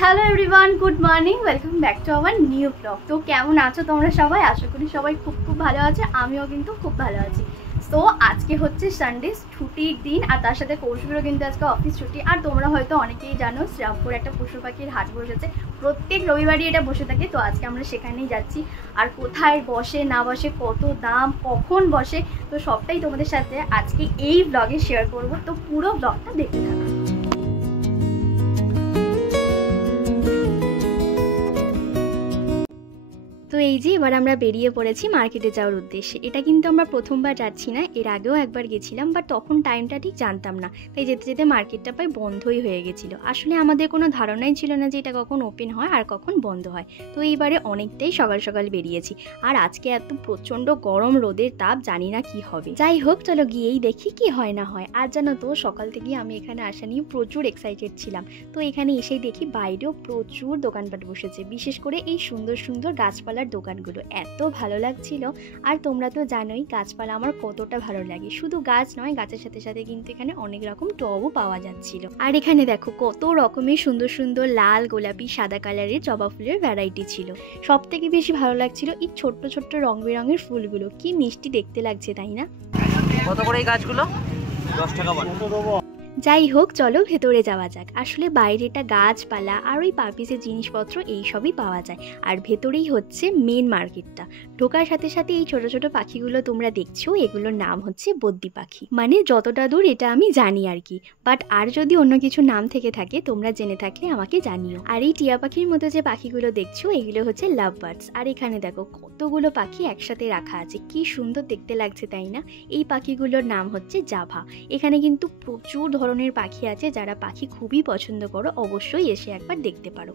Hello everyone, good morning, welcome back to our new blog. তো কেমন আছো তোমরা সবাই? আশা করি সবাই খুব ভালো আছে। আমিও কিন্তু খুব ভালো আছি। তো আজকে হচ্ছে সানডে, ছুটির দিন, আর তার সাথে কৌশিকেরও কিন্তু আজকে অফিস ছুটি। আর তোমরা হয়তো অনেকেই জানো শ্রীরামপুর একটা পশু পাখির হাট বসেছে, প্রত্যেক রবিবারই এটা বসে থাকে। তো আজকে আমরা সেখানেই যাচ্ছি। আর কোথায় বসে না বসে, কত দাম, কখন বসে, তো সবটাই তোমাদের সাথে আজকে এই ব্লগে শেয়ার করব। তো পুরো ব্লগটা দেখতে থাকো। তো এই যে এবার আমরা বেরিয়ে পড়েছি মার্কেটে যাওয়ার উদ্দেশ্যে। এটা কিন্তু আমরা প্রথমবার যাচ্ছি না, এর আগেও একবার গেছিলাম, বাট তখন টাইমটা ঠিক জানতাম না, তাই যেতে যেতে মার্কেটটা প্রায় বন্ধই হয়ে গেছিলো। আসলে আমাদের কোনো ধারণাই ছিল না যে এটা কখন ওপেন হয় আর কখন বন্ধ হয়। তো এইবারে অনেকটাই সকাল সকাল বেরিয়েছি। আর আজকে এত প্রচণ্ড গরম, রোদের তাপ, জানি না কি হবে। যাই হোক, চলো গিয়েই দেখি কি হয় না হয়। আর জানো তো, সকাল থেকেই আমি এখানে আসা নিয়ে প্রচুর এক্সাইটেড ছিলাম। তো এখানে এসেই দেখি বাইরেও প্রচুর দোকানপাট বসেছে, বিশেষ করে এই সুন্দর সুন্দর গাছপালা দোকানগুলো এত ভালো লাগছিল। আর তোমরা তো জানোই গাছপালা আমার কতটা ভালো লাগে। শুধু গাছ নয়, গাছের সাথে সাথে কিন্তু এখানে অনেক রকম টবও পাওয়া যাচ্ছিল। আর এখানে দেখো কত রকমের সুন্দর সুন্দর লাল, গোলাপি, সাদা কালারের জবা ফুলের ভ্যারাইটি ছিল। সব থেকে বেশি ভালো লাগছিল এই ছোট্ট ছোট্ট রং বেরঙের ফুলগুলো, কি মিষ্টি দেখতে লাগছে, তাই না? কত করে এই গাছগুলো? 10 টাকা মানে। যাই হোক, চলো ভেতরে যাওয়া যাক। আসলে বাইরেটা গাছপালা আর ওই পাপিসের জিনিসপত্র এইসবই পাওয়া যায়, আর ভেতরেই হচ্ছে মেন মার্কেটটা। ঢোকার সাথে সাথে এই ছোট ছোট পাখিগুলো তোমরা দেখছো, এগুলোর নাম হচ্ছে বদ্যি পাখি। মানে যতটা দূর এটা আমি জানি আর কি, বাট আর যদি অন্য কিছু নাম থেকে থাকে তোমরা জেনে থাকলে আমাকে জানিও। আর এই টিয়া পাখির মতো যে পাখিগুলো দেখছো, এগুলো হচ্ছে লাভ বার্ডস। আর এখানে দেখো কতগুলো পাখি একসাথে রাখা আছে, কি সুন্দর দেখতে লাগছে, তাই না? এই পাখিগুলোর নাম হচ্ছে জাভা। এখানে কিন্তু প্রচুর ধরনের পাখি আছে, যারা পাখি খুবই পছন্দ করো অবশ্যই এসে একবার দেখতে পারো।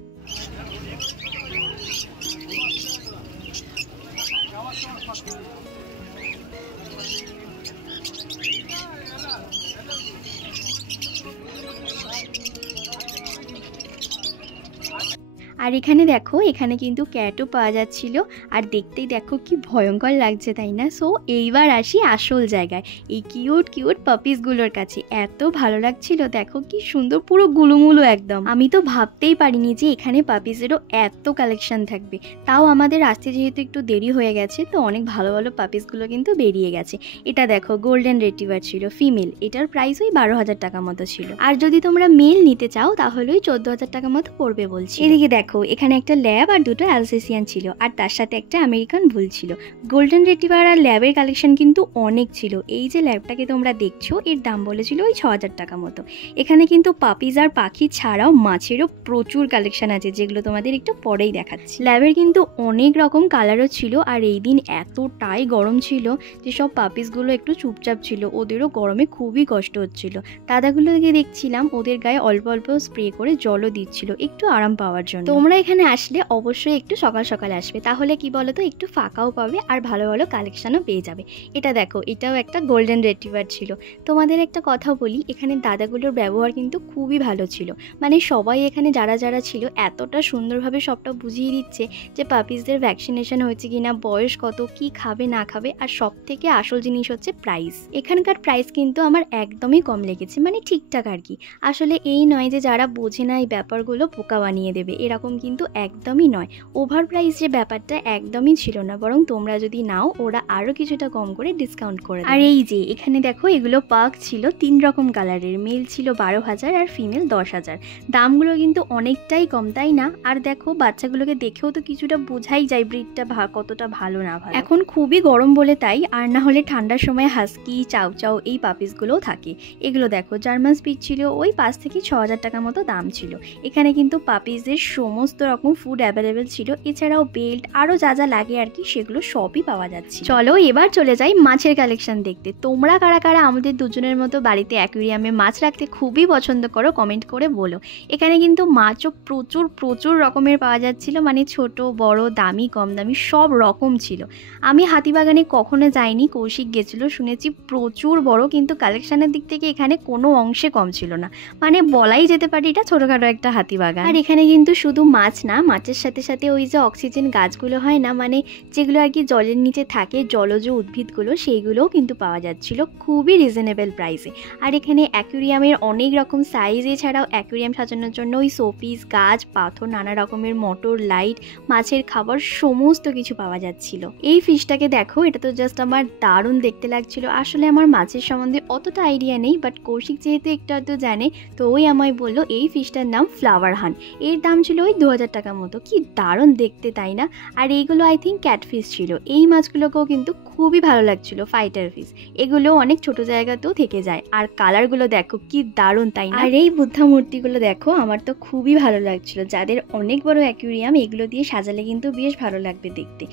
আর এখানে দেখো, এখানে কিন্তু ক্যাটও পাওয়া যাচ্ছিল। আর দেখতেই দেখো কি ভয়ঙ্কর লাগছে, তাই না? সো এইবার আসি আসল জায়গায়, এই কিউট কিউট পাপিসগুলোর কাছে। এত ভালো লাগছিল, দেখো কি সুন্দর, পুরো গুলুমুলু একদম। আমি তো ভাবতেই পারিনি যে এখানে পাপিসেরও এত কালেকশন থাকবে। তাও আমাদের আসতে যেহেতু একটু দেরি হয়ে গেছে, তো অনেক ভালো ভালো পাপিসগুলো কিন্তু বেরিয়ে গেছে। এটা দেখো গোল্ডেন রেট্রিভার ছিল, ফিমেল। এটার প্রাইস ওই 12,000 টাকা মতো ছিল। আর যদি তোমরা মেল নিতে চাও তাহলে ওই 14,000 টাকা মতো পড়বে বলছি। এদিকে দেখো, এখানে একটা ল্যাব আর দুটো অ্যালসেসিয়ান ছিল, আর তার সাথে একটা আমেরিকান বুল ছিল। গোল্ডেন রেট্রিভার আর ল্যাবের কালেকশন কিন্তু অনেক ছিল। এই যে ল্যাবটাকে তোমরা দেখছো, এর দাম বলেছিল ওই 6,000 টাকা মতো। এখানে কিন্তু পাপিজ আর পাখি ছাড়াও মাছেরও প্রচুর কালেকশন আছে, যেগুলো তোমাদের একটু পরেই দেখাচ্ছি। ল্যাবের কিন্তু অনেক রকম কালারও ছিল। আর এই দিন এতটাই গরম ছিল যে সব পাপিসগুলো একটু চুপচাপ ছিল, ওদেরও গরমে খুবই কষ্ট হচ্ছিল। দাদাগুলোকে দেখছিলাম ওদের গায়ে অল্প অল্প স্প্রে করে জলও দিচ্ছিল একটু আরাম পাওয়ার জন্য। তোমরা এখানে আসলে অবশ্যই একটু সকাল সকাল আসবে, তাহলে কি বলতো, একটু ফাঁকাও পাবে আর ভালো ভালো কালেকশনও পেয়ে যাবে। এটা দেখো, এটাও একটা গোল্ডেন রেট্রিভার ছিল। তোমাদের একটা কথা বলি, এখানে দাদাগুলোর ব্যবহার কিন্তু খুবই ভালো ছিল। মানে সবাই এখানে যারা যারা ছিল এতটা সুন্দরভাবে সবটা বুঝিয়ে দিচ্ছে যে পাপিসদের ভ্যাকসিনেশন হয়েছে কিনা, বয়স কত, কি খাবে না খাবে, আর সব থেকে আসল জিনিস হচ্ছে প্রাইস। এখানকার প্রাইস কিন্তু আমার একদমই কম লেগেছে, মানে ঠিকঠাক আর কি। আসলে এই নয় যে যারা বোঝে না এই ব্যাপারগুলো বোকা বানিয়ে দেবে, এরকম কিন্তু একদমই নয়। ওভার প্রাইস যে ব্যাপারটা একদমই ছিল না, বরং তোমরা যদি নাও ওরা আরও কিছুটা কম করে ডিসকাউন্ট করে। আর এই যে এখানে দেখো, এগুলো পাক ছিল 3 রকম কালারের। মেল ছিল 12,000 আর ফিমেল 10,000। দামগুলো কিন্তু অনেকটাই কম, তাই না? আর দেখো বাচ্চাগুলোকে দেখেও তো কিছুটা বোঝাই যায় ব্রিডটা কতটা ভালো না ভালো। এখন খুবই গরম বলে তাই, আর না হলে ঠান্ডার সময় হাস্কি, চাউ চাউ এই পাপিসগুলোও থাকে। এগুলো দেখো জার্মান স্পিচ ছিল, ওই 5 থেকে 6,000 টাকা মতো দাম ছিল। এখানে কিন্তু পাপিসদের সমস্ত রকম ফুড অ্যাভেলেবেল ছিল, এছাড়াও বেল্ট আরও যা যা লাগে আর কি, সেগুলো সবই পাওয়া যাচ্ছে। চলো এবার চলে যাই মাছের কালেকশন দেখতে। তোমরা কারা কারা আমাদের দুজনের মতো বাড়িতে অ্যাকুয়ারিয়ামে মাছ রাখতে খুবই পছন্দ করো, কমেন্ট করে বলো। এখানে কিন্তু মাছও প্রচুর প্রচুর রকমের পাওয়া যাচ্ছিল, মানে ছোট বড়, দামি কম দামি সব রকম ছিল। আমি হাতিবাগানে কখনো যাইনি, কৌশিক গেছিল, শুনেছি প্রচুর বড়, কিন্তু কালেকশনের দিক থেকে এখানে কোনো অংশে কম ছিল না। মানে বলাই যেতে পারে এটা ছোটখাটো একটা হাতিবাগান। আর এখানে কিন্তু শুধু মাছ না, মাছের সাথে সাথে ওই যে অক্সিজেন গাছগুলো হয় না, মানে যেগুলো আর কি জলের নিচে থাকে, জলজ উদ্ভিদগুলো, সেইগুলোও কিন্তু পাওয়া যাচ্ছিল খুবই রিজনেবল প্রাইসে। আর এখানে অ্যাকুরিয়ামের অনেক রকম সাইজ, এছাড়াও অ্যাকুরিয়াম সাজানোর জন্য ওই শোপিস গাছ, পাথর, নানা রকমের মোটর, লাইট, মাছের খাবার সমস্ত কিছু পাওয়া যাচ্ছিল। এই ফিশটাকে দেখো, এটা তো জাস্ট আমার দারুণ দেখতে লাগছিল। আসলে আমার মাছের সম্বন্ধে অতটা আইডিয়া নেই, বাট কৌশিক যেহেতু একটু হয়তো জানে, তো ওই আমায় বললো এই ফিশটার নাম ফ্লাওয়ার হান। এর দাম ছিল ওই 2000 টাকার মতো। কি দারুণ দেখতে, তাই না? আর এইগুলো আই থিঙ্ক ক্যাটফিশ ছিল। এই মাছগুলোকেও কিন্তু খুবই ভালো লাগছিল, ফাইটার ফিশ। এগুলো অনেক ছোট জায়গাতেও থেকে যায়। আর কালারগুলো দেখো কি দারুণ, তাই না? আর এই বুদ্ধা মূর্তিগুলো দেখো, আমার তো খুবই ভালো লাগছিল। যাদের অনেক বড় অ্যাকুরিয়াম, এগুলো দিয়ে সাজালে কিন্তু বেশ ভালো লাগবে দেখতে।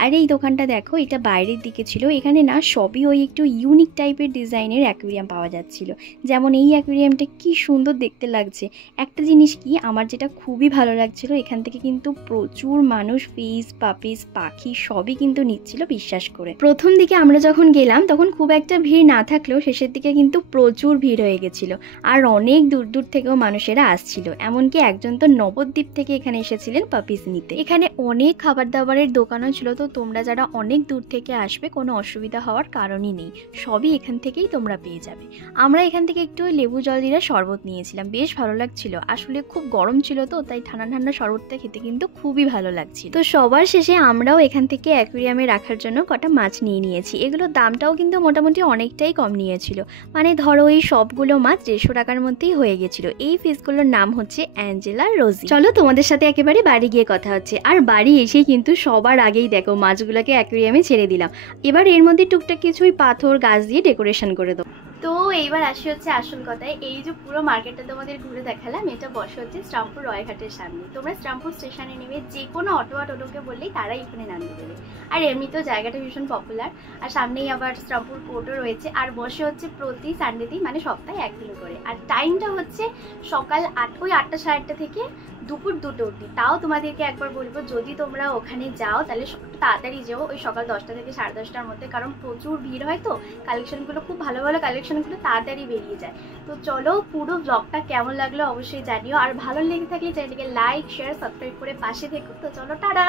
আর এই দোকানটা দেখো, এটা বাইরের দিকে ছিল। এখানে না সবই ওই একটু ইউনিক টাইপের ডিজাইনের অ্যাকুরিয়াম পাওয়া যাচ্ছিল। যেমন এই অ্যাকুরিয়ামটা কি সুন্দর দেখতে লাগছে। একটা জিনিস কি আমার যেটা খুবই ভালো লাগছিল, এখান থেকে কিন্তু প্রচুর মানুষ ফিশ, পাপিস, পাখি সবই কিন্তু নিচ্ছিল বিশ্বাস করে। প্রথম দিকে আমরা যখন গেলাম তখন খুব একটা ভিড় না থাকলেও শেষের দিকে কিন্তু প্রচুর ভিড় হয়ে গেছিল। আর অনেক দূর দূর থেকেও মানুষেরা আসছিল। এমনকি একজন তো নবদ্বীপ থেকে এখানে এসেছিলেন পাপিস নিতে। এখানে অনেক খাবার দাবারের দোকানও ছিল, তো তোমরা যারা অনেক দূর থেকে আসবে কোনো অসুবিধা হওয়ার কারণই নেই, সবই এখান থেকেই তোমরা পেয়ে যাবে। আমরা এখান থেকে একটু লেবু জল দিয়ে শরবত নিয়েছিলাম, বেশ ভালো লাগছিল। আসলে খুব গরম ছিল তো, তাই ঠান্ডা ঠান্ডা শরবতটা খেতে কিন্তু খুবই ভালো লাগছিল। তো সবার শেষে আমরাও এখান থেকে অ্যাকুরিয়ামে রাখার জন্য কটা মাছ নিয়ে নিয়েছি। এগুলোর দামটাও কিন্তু মোটামুটি অনেকটাই কম নিয়েছিল, মানে ধরো এই সবগুলো মাছ 150 টাকার মধ্যেই হয়ে গেছিল। এই ফিশগুলোর নাম হচ্ছে অ্যাঞ্জেলা রোজি। চলো তোমাদের সাথে একেবারে বাড়ি গিয়ে কথা হচ্ছে। আর বাড়ি এসেই কিন্তু সবার আগেই দেখো মাছগুলোকে অ্যাকুরিয়ামে ছেড়ে দিলাম। এবার এর মধ্যে টুকটাক কিছুই পাথর গাছ দিয়ে ডেকোরেশন করে দেবো। তো এইবার আসি হচ্ছে আসল কথায়। এই যে পুরো মার্কেটটা তোমাদের ঘুরে দেখালাম, এটা বসে হচ্ছে শ্রীরামপুর রয়ঘাটের সামনে। তোমরা শ্রীরামপুর স্টেশনে নেমে যে কোনো অটো বা টোটোকে বললেই তারাই এখানে নামিয়ে দেবে। আর এমনিতেও জায়গাটা ভীষণ পপুলার। আর সামনেই আবার শ্রীরামপুর কোর্টও রয়েছে। আর বসে হচ্ছে প্রতি সানডেতেই, মানে সপ্তাহে একদিন করে। আর টাইমটা হচ্ছে সকাল 8টা 8:30 থেকে দুপুর 2টো অবধি। তাও তোমাদেরকে একবার বলবো, যদি তোমরা ওখানে যাও তাহলে তাড়াতাড়ি যাও, ওই সকাল 10টা থেকে 10:30টার মধ্যে, কারণ প্রচুর ভিড় হয়। তো কালেকশনগুলো খুব ভালো ভালো কালেকশনগুলো তাড়াতাড়ি বেরিয়ে যায়। তো চলো, পুরো ব্লগটা কেমন লাগলো অবশ্যই জানিও। আর ভালো লেগে থাকলে চ্যানেলটিকে লাইক, শেয়ার, সাবস্ক্রাইব করে পাশে থেকো। তো চলো, টাটা।